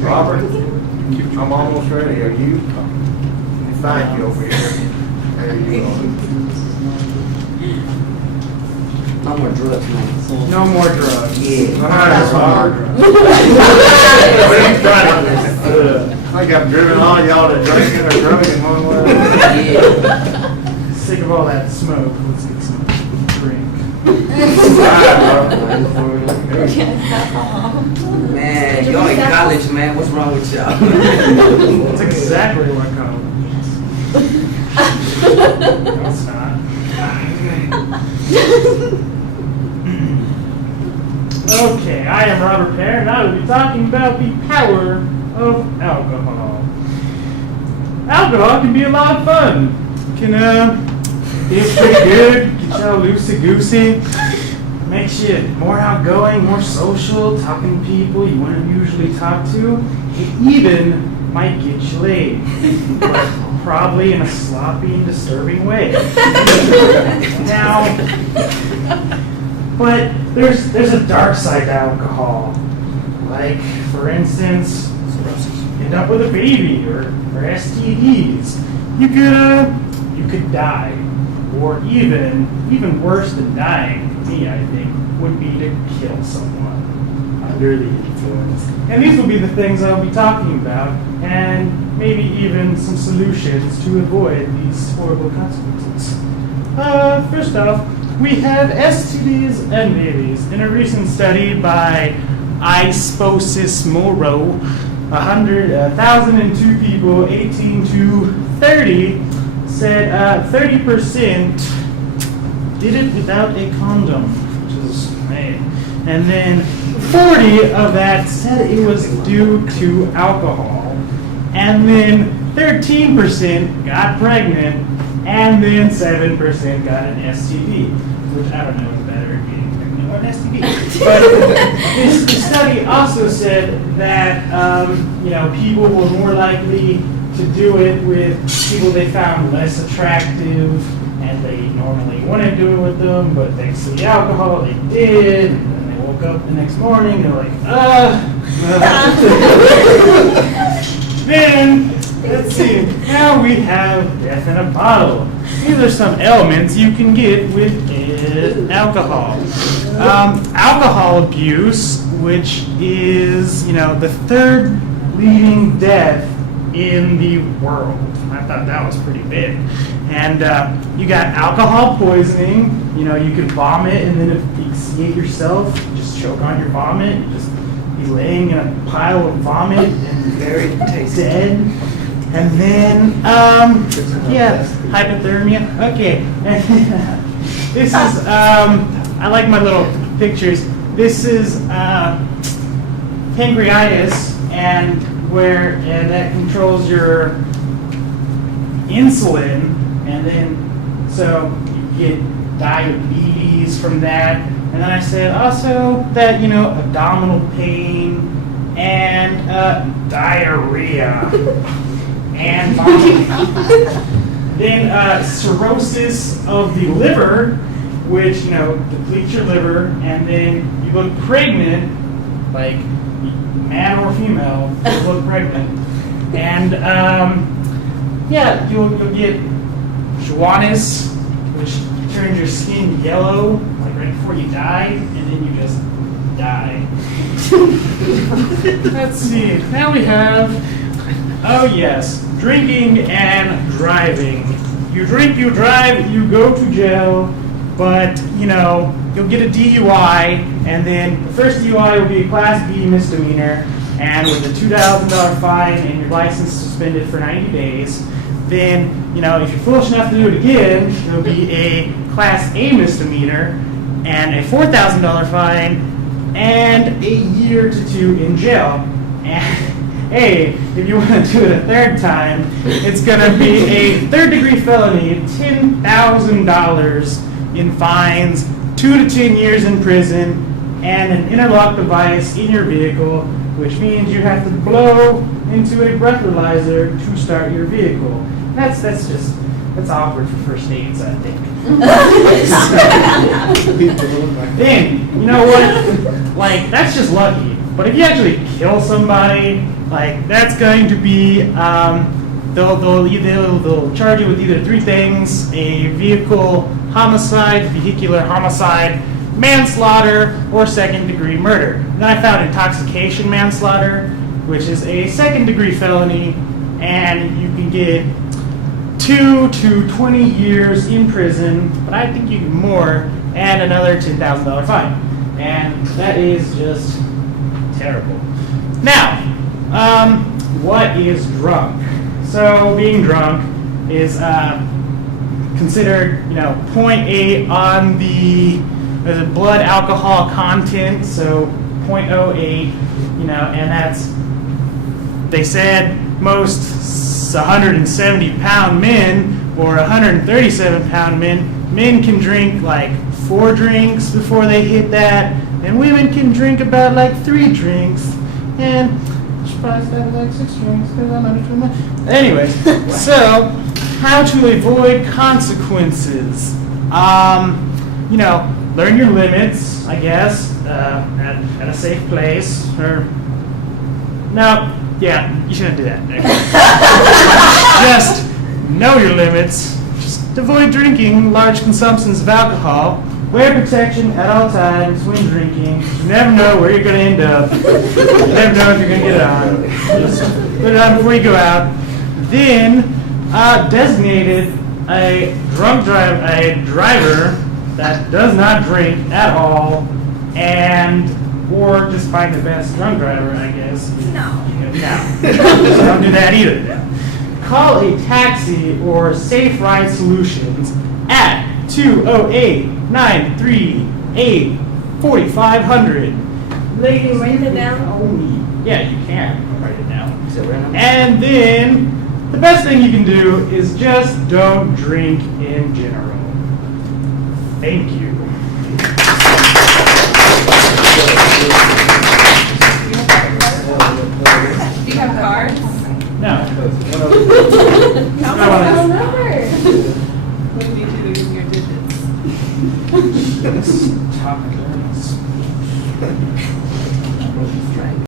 Robert, I'm almost ready. Are you? Thank you over here. There you go. No more drugs, man. No more drugs. Yeah. All right, Robert. I think I've driven all y'all to drinking or drugging one way or another. Yeah. Sick of all that smoke. Let's get some drink. Man, y'all in college, man. What's wrong with y'all? That's exactly what college is. No, it's not. Okay, I am Robert Pear, and I will be talking about the power of alcohol. Alcohol can be a lot of fun. It can be pretty good, get y'all loosey-goosey, makes you more outgoing, more social, talking to people you wouldn't usually talk to. It even might get you laid, but probably in a sloppy and disturbing way. Now, but there's a dark side to alcohol. Like, for instance, end up with a baby or STDs. You could die, or even worse than dying, for me I think, would be to kill someone under the influence. And these will be the things I'll be talking about, and maybe even some solutions to avoid these horrible consequences. First off, we have STDs and babies. In a recent study by Isposis Moro, 1,002 people, 18 to 30, said 30% did it without a condom, which is amazing. And then 40 of that said it was due to alcohol. And then 13% got pregnant, and then 7% got an STD, which I don't know is better, getting pregnant or an STD. But this study also said that people were more likely to do it with people they found less attractive, and they normally wouldn't do it with them, but thanks to the alcohol, they did. And then they woke up the next morning, they're like, Then, let's see, now we have death in a bottle. These are some elements you can get with alcohol. Alcohol abuse, which is, the third leading death in the world. I thought that was pretty big. And you got alcohol poisoning. You could vomit and then asphyxiate yourself, just choke on your vomit, just be laying in a pile of vomit and very dead. And then, hypothermia. Okay. This is, I like my little pictures. This is pancreatitis, and that controls your insulin, and then so you get diabetes from that. And then I said also that abdominal pain and diarrhea and vomiting. Then cirrhosis of the liver, which depletes your liver, and then you look pregnant, like man or female, you look pregnant, and you'll get jaundice, which turns your skin yellow, like right before you die, and then you just die. Let's see. Now we have, drinking and driving. You drink, you drive, you go to jail, but you'll get a DUI, and then the first DUI will be a Class B misdemeanor, and with a $2,000 fine and your license suspended for 90 days. Then, if you're foolish enough to do it again, there'll be a Class A misdemeanor and a $4,000 fine and a year to 2 in jail. And hey, if you want to do it a third time, it's going to be a third-degree felony, $10,000 in fines, 2 to 10 years in prison, and an interlock device in your vehicle, which means you have to blow into a breathalyzer to start your vehicle. That's awkward for first dates, I think. Then, you know what? Like, that's just lucky. But if you actually kill somebody, like that's going to be, they'll charge you with either three things: a vehicular homicide, manslaughter, or second-degree murder. Then I found intoxication manslaughter, which is a second-degree felony, and you can get 2 to 20 years in prison, but I think you can more, and another $10,000 fine. And that is just terrible. Now, what is drunk? So being drunk is considered, 0.8 on the blood alcohol content, so 0.08, and that's, they said most 170-pound men or 137-pound men can drink like 4 drinks before they hit that, and women can drink about like 3 drinks, and I should probably start like 6 drinks because I'm under 21. Anyways, so how to avoid consequences? Learn your limits, I guess, at a safe place, or no. Yeah, you shouldn't do that. Just know your limits. Just avoid drinking large consumptions of alcohol. Wear protection at all times when drinking. You never know where you're going to end up. You never know if you're going to get it on. Just put it on before you go out. Then, designated a driver that does not drink at all, or just find the best drunk driver, I guess. No. Don't do that either. Call a taxi or Safe Ride Solutions at 208-938-4500. Ladies, Write it down? only. Yeah, you can write it down. Is it random? And then the best thing you can do is just don't drink in general. Thank you. Do you have cards? No. Count No, phone no. number. We need you to give your digits. Top